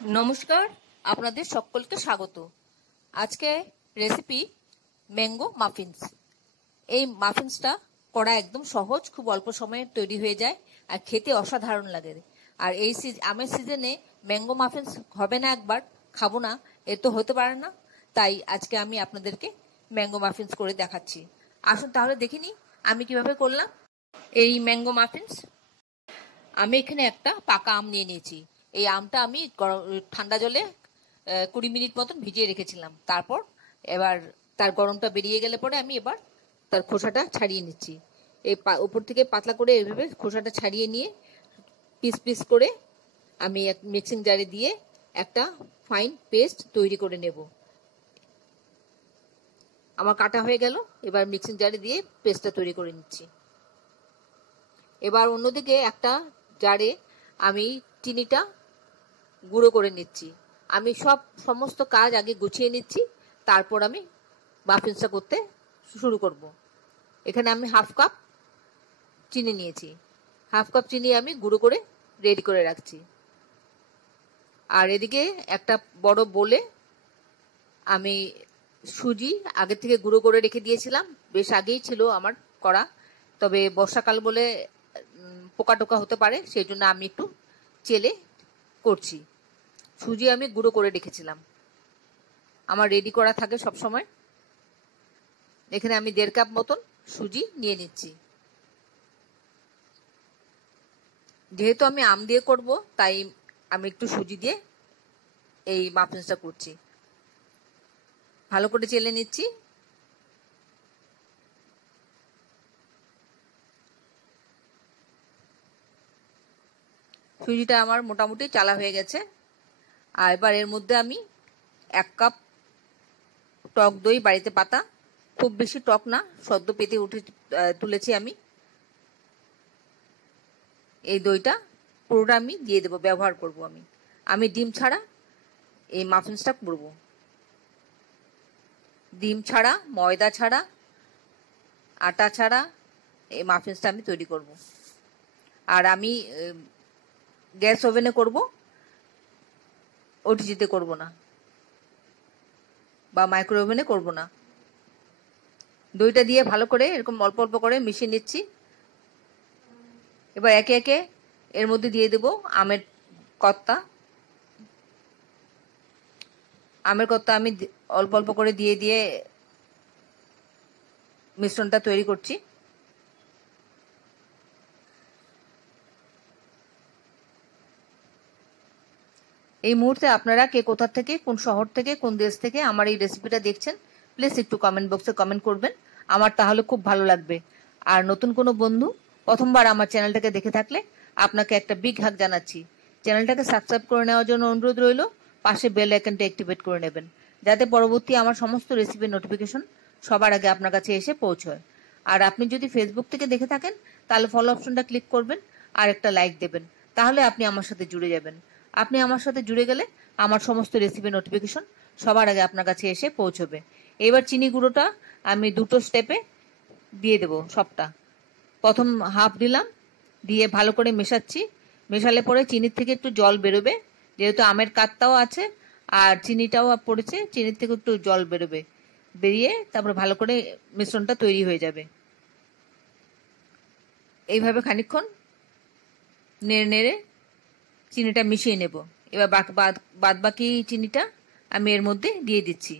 নমস্কার, আপনাদের সকলকে স্বাগত। আজকে রেসিপি ম্যাঙ্গো মাফিন্স। এই মাফিন্সটা করা একদম সহজ, খুব অল্প সময়ে তৈরি হয়ে যায় আর খেতে অসাধারণ লাগে। আর এই আমের সিজনে ম্যাঙ্গো মাফিন্স হবে না একবার খাবো না, এ তো হতে পারে না। তাই আজকে আমি আপনাদেরকে ম্যাঙ্গো মাফিন্স করে দেখাচ্ছি। আসুন তাহলে দেখিনি আমি কিভাবে করলাম এই ম্যাঙ্গো মাফিন্স। আমি এখানে একটা পাকা আম নিয়ে নিয়েছি। এই আমটা আমি ঠান্ডা জলে 20 মিনিট মতন ভিজিয়ে রেখেছিলাম। তারপর এবার তার গরমটা বেরিয়ে গেলে পরে আমি এবার তার খোসাটা ছাড়িয়ে নিচ্ছি। এই উপর থেকে পাতলা করে এইভাবে খোসাটা ছাড়িয়ে নিয়ে পিস পিস করে আমি এক মিক্সিং জারে দিয়ে একটা ফাইন পেস্ট তৈরি করে নেব। আমার কাটা হয়ে গেল, এবার মিক্সিং জারে দিয়ে পেস্টটা তৈরি করে নিচ্ছি। এবার অন্যদিকে একটা জারে আমি চিনিটা গুঁড়ো করে নিচ্ছি। আমি সমস্ত কাজ আগে গুছিয়ে নিচ্ছি, তারপর আমি মাফিন্সটা করতে শুরু করব। এখানে আমি হাফ কাপ চিনি নিয়েছি। হাফ কাপ চিনি আমি গুঁড়ো করে রেডি করে রাখছি। আর এদিকে একটা বড় বোলে আমি সুজি আগে থেকে গুঁড়ো করে রেখে দিয়েছিলাম। বেশ আগেই ছিল আমার করা, তবে বর্ষাকাল বলে পোকা টোকা হতে পারে, সেই জন্য আমি একটু চেলে করছি। সুজি আমি গুঁড়ো করে রেখেছিলাম, আমার রেডি করা থাকে সব সময়। এখানে আমি 1.5 কাপ মতন সুজি নিয়ে নিচ্ছি। যেহেতু আমি আম দিয়ে করব, তাই আমি একটু সুজি দিয়ে এই মাফিন্সটা করছি। ভালো করে চেলে নিচ্ছি। সুজিটা আমার মোটামুটি চালা হয়ে গেছে। আর এবার এর মধ্যে আমি 1 কাপ টক দই বাড়িতে পাতা, খুব বেশি টক না, সদ্য পেতে তুলেছি আমি। এই দইটা পুরোটা আমি দিয়ে দেবো, ব্যবহার করব। আমি ডিম ছাড়া এই মাফিন্সটা করব। ডিম ছাড়া, ময়দা ছাড়া, আটা ছাড়া এই মাফিন্সটা আমি তৈরি করব। আর আমি গ্যাস ওভেনে করব, ওটিজিতে করব না, বা মাইক্রো ওভেনে করব না। দইটা দিয়ে ভালো করে এরকম অল্প অল্প করে মিশিয়ে নিচ্ছি। এবার একে একে এর মধ্যে দিয়ে দেব আমের কত্তা। আমের কত্তা আমি অল্প অল্প করে দিয়ে দিয়ে মিশ্রণটা তৈরি করছি। এই মুহূর্তে আপনারা কে কোথা থেকে, কোন শহর থেকে, কোন দেশ থেকে আমার এই রেসিপিটা দেখছেন, প্লিজ একটু কমেন্ট বক্সে কমেন্ট করবেন, আমার তাহলে খুব ভালো লাগবে। আর নতুন কোনো বন্ধু প্রথমবার আমার চ্যানেলটাকে দেখে থাকলে আপনাকে একটা বিগ হাগ জানাচ্ছি। চ্যানেলটাকে সাবস্ক্রাইব করে নেওয়ার জন্য অনুরোধ রইল। পাশে বেল আইকনটা অ্যাক্টিভেট করে নেবেন, যাতে পরবর্তী আমার সমস্ত রেসিপির নোটিফিকেশন সবার আগে আপনার কাছে এসে পৌঁছয়। আর আপনি যদি ফেসবুক থেকে দেখে থাকেন, তাহলে ফলো অপশনটা ক্লিক করবেন আর একটা লাইক দেবেন, তাহলে আপনি আমার সাথে জুড়ে যাবেন। আপনি আমার সাথে জুড়ে গেলে আমার সমস্ত রেসিপি নোটিফিকেশন সবার আগে আপনার কাছে এসে পৌঁছবে। এবার চিনি গুঁড়োটা আমি দুটো স্টেপে দিয়ে দেব সবটা। প্রথম হাফ দিলাম, দিয়ে ভালো করে মেশাচ্ছি। মেশালে পরে চিনির থেকে একটু জল বেরোবে, যেহেতু আমের কাতটাও আছে আর চিনিটাও পড়েছে, চিনির থেকে একটু জল বেরোবে। বেরিয়ে তারপরে ভালো করে মিশ্রণটা তৈরি হয়ে যাবে। এইভাবে খানিকক্ষণ নেড়ে নেড়ে চিনিটা মিশিয়ে নেব। এবার বাদ বাকি চিনিটা আমি এর মধ্যে দিয়ে দিচ্ছি।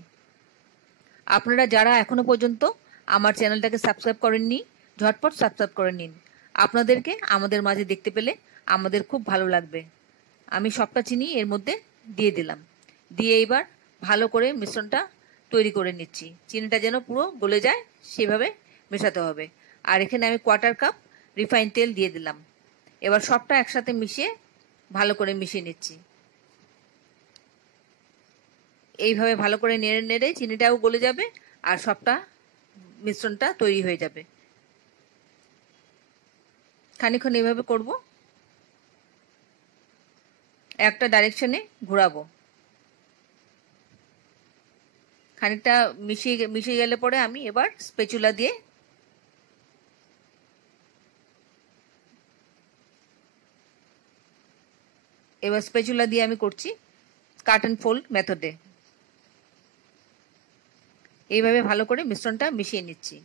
আপনারা যারা এখনো পর্যন্ত আমার চ্যানেলটাকে সাবস্ক্রাইব করেননি, ঝটপট সাবস্ক্রাইব করে নিন। আপনাদেরকে আমাদের মাঝে দেখতে পেলে আমাদের খুব ভালো লাগবে। আমি সবটা চিনি এর মধ্যে দিয়ে দিলাম, দিয়ে এবার ভালো করে মিশ্রণটা তৈরি করে নিচ্ছি। চিনিটা যেন পুরো গলে যায় সেভাবে মেশাতে হবে। আর এখানে আমি 1/4 কাপ রিফাইন তেল দিয়ে দিলাম। এবার সবটা একসাথে মিশিয়ে ভালো করে মিশিয়ে নিচ্ছি। এইভাবে ভালো করে নেড়ে নেড়ে চিনিটাও গলে যাবে আর সবটা মিশ্রণটা তৈরি হয়ে যাবে। খানিকক্ষণ এইভাবে করব, একটা ডাইরেকশনে ঘোরাবো। খানিকটা মিশিয়ে গেলে পরে আমি এবার স্প্যাচুলা দিয়ে আমি করছি। কাট অ্যান্ড ফোল্ড মেথডে। এইভাবে ভালো করে মিশ্রণটা মিশিয়ে নিচ্ছি।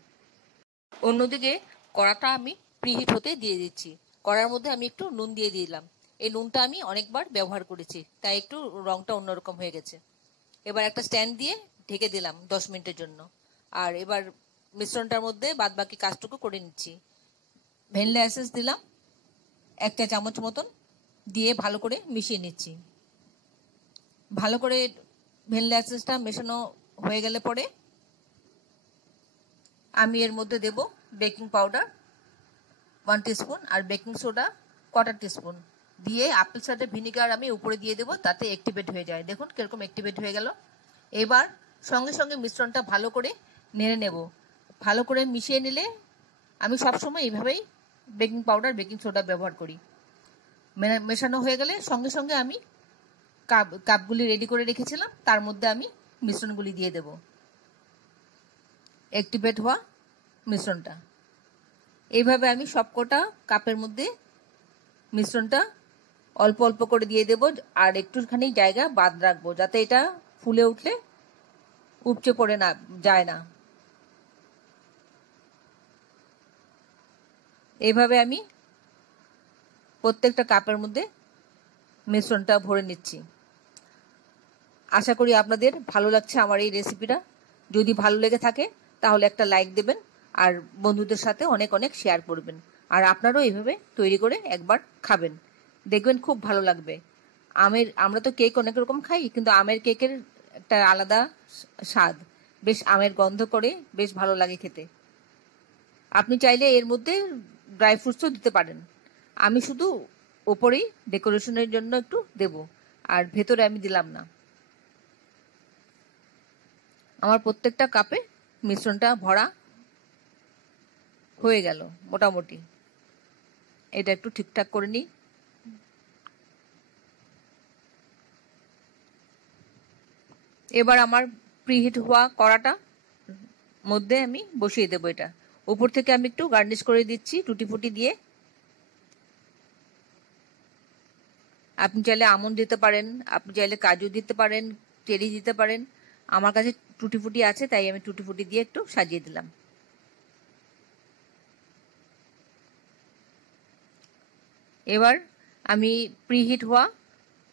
অন্যদিকে কড়াটা আমি প্রিহিট হতে দিয়ে দিচ্ছি। কড়ার মধ্যে আমি একটু নুন দিয়ে দিলাম। এই নুনটা আমি অনেকবার ব্যবহার করেছি, তাই একটু রংটা অন্যরকম হয়ে গেছে। এবার একটা স্ট্যান্ড দিয়ে ঢেকে দিলাম 10 মিনিটের জন্য। আর এবার মিশ্রণটার মধ্যে বাদ বাকি কাজটুকু করে নিচ্ছি। ভ্যানিলা এসেন্স দিলাম 1 চা চামচ মতন, দিয়ে ভালো করে মিশিয়ে নিচ্ছি। ভালো করে ভ্যানিলা এসেন্সটা মেশানো হয়ে গেলে পরে আমি এর মধ্যে দেব বেকিং পাউডার 1 টিস্পুন আর বেকিং সোডা 1/4 টিস্পুন দিয়ে আপেল সাইডার ভিনিগার আমি উপরে দিয়ে দেবো, তাতে অ্যাক্টিভেট হয়ে যায়। দেখুন কিরকম অ্যাক্টিভেট হয়ে গেল। এবার সঙ্গে সঙ্গে মিশ্রণটা ভালো করে নেড়ে নেব। ভালো করে মিশিয়ে নিলে, আমি সবসময় এইভাবেই বেকিং পাউডার বেকিং সোডা ব্যবহার করি। মেশানো হয়ে গেলে সঙ্গে সঙ্গে আমি কাপগুলি রেডি করে রেখেছিলাম, তার মধ্যে আমি মিশ্রণগুলি দিয়ে দেব, অ্যাক্টিভেট হওয়া মিশ্রণটা। এইভাবে আমি সবকটা কাপের মধ্যে মিশ্রণটা অল্প অল্প করে দিয়ে দেব, আর একটুখানি জায়গা বাদ রাখবো, যাতে এটা ফুলে উঠলে উপচে পড়ে না যায় না। এইভাবে আমি প্রত্যেকটা কাপের মধ্যে মিশ্রণটা ভরে নিচ্ছি। আশা করি আপনাদের ভালো লাগছে আমার এই রেসিপিটা। যদি ভালো লেগে থাকে তাহলে একটা লাইক দেবেন, আর বন্ধুদের সাথে অনেক অনেক শেয়ার করবেন। আর আপনারাও এইভাবে তৈরি করে একবার খাবেন, দেখবেন খুব ভালো লাগবে। আমরা তো কেক অনেক রকম খাই, কিন্তু আমের কেকের একটা আলাদা স্বাদ, বেশ আমের গন্ধ করে, বেশ ভালো লাগে খেতে। আপনি চাইলে এর মধ্যে ড্রাই ফ্রুটসও দিতে পারেন। আমি শুধু ওপরেই ডেকোরেশনের জন্য একটু দেব, আর ভেতরে আমি দিলাম না। আমার প্রত্যেকটা কাপে মিশ্রণটা ভরা হয়ে গেল মোটামুটি। এটা একটু ঠিকঠাক করে নিই। এবার আমার প্রিহিট হওয়া কড়াটা মধ্যে আমি বসিয়ে দেবো। এটা উপর থেকে আমি একটু গার্নিশ করে দিচ্ছি টুটি ফুটি দিয়ে। আপনি চাইলে আমন্ড দিতে পারেন, আপনি চাইলে কাজু দিতে পারেন, চেরি দিতে পারেন। আমার কাছে টুটি ফুটি আছে, তাই আমি টুটি ফুটি দিয়ে একটু সাজিয়ে দিলাম। এবার আমি প্রিহিট হওয়া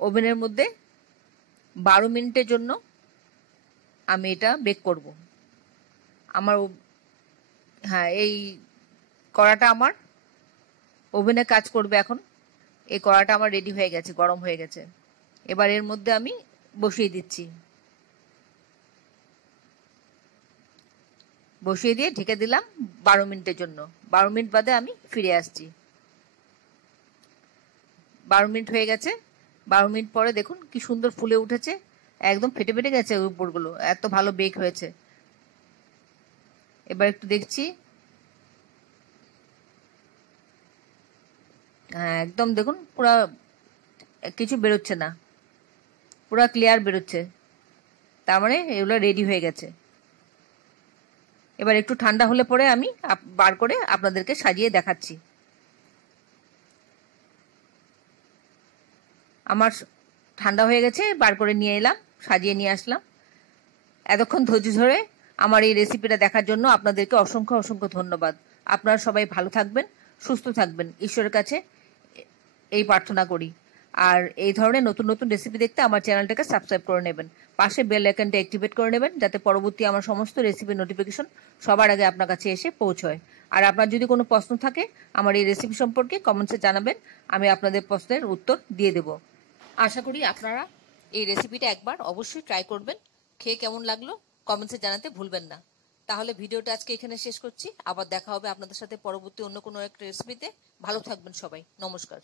ওভেনের মধ্যে 12 মিনিটের জন্য আমি এটা বেক করব। এই কড়াটা আমার ওভেনে কাজ করবে এখন। এই কড়াটা আমার রেডি হয়ে গেছে, গরম হয়ে গেছে। এবার এর মধ্যে আমি বসিয়ে দিচ্ছি। বসিয়ে দিয়ে ঢেকে দিলাম 12 মিনিটের জন্য। 12 মিনিট বাদে আমি ফিরে আসছি। 12 মিনিট হয়ে গেছে। 12 মিনিট পরে দেখুন কি সুন্দর ফুলে উঠেছে, একদম ফেটে ফেটে গেছে উপরগুলো, এত ভালো বেক হয়েছে। এবার একটু দেখছি, হ্যাঁ একদম দেখুন পুরা কিছু বেরোচ্ছে না, পুরা ক্লিয়ার বেরোচ্ছে, তার মানে এগুলো রেডি হয়ে গেছে। এবার একটু ঠান্ডা হলে পরে আমি বার করে আপনাদেরকে সাজিয়ে দেখাচ্ছি। আমার ঠান্ডা হয়ে গেছে, বার করে নিয়ে এলাম, সাজিয়ে নিয়ে আসলাম। এতক্ষণ ধৈর্য ধরে আমার এই রেসিপিটা দেখার জন্য আপনাদেরকে অসংখ্য অসংখ্য ধন্যবাদ। আপনারা সবাই ভালো থাকবেন, সুস্থ থাকবেন, ঈশ্বরের কাছে এই প্রার্থনা করি। আর এই ধরনের নতুন নতুন রেসিপি দেখতে আমার চ্যানেলটাকে সাবস্ক্রাইব করে নেবেন, পাশে বেল আইকনটা অ্যাক্টিভেট করে নেবেন, যাতে পরবর্তী আমার সমস্ত রেসিপির নোটিফিকেশন সবার আগে আপনার কাছে এসে পৌঁছয়। আর আপনার যদি কোনো প্রশ্ন থাকে আমার এই রেসিপি সম্পর্কে কমেন্টসে জানাবেন, আমি আপনাদের প্রশ্নের উত্তর দিয়ে দেব। আশা করি আপনারা এই রেসিপিটা একবার অবশ্যই ট্রাই করবেন। খেয়ে কেমন লাগলো কমেন্টসে জানাতে ভুলবেন না। তাহলে ভিডিওটা আজকে এখানে শেষ করছি। আবার দেখা হবে আপনাদের সাথে পরবর্তী অন্য কোনো একটা রেসিপিতে। ভালো থাকবেন সবাই, নমস্কার।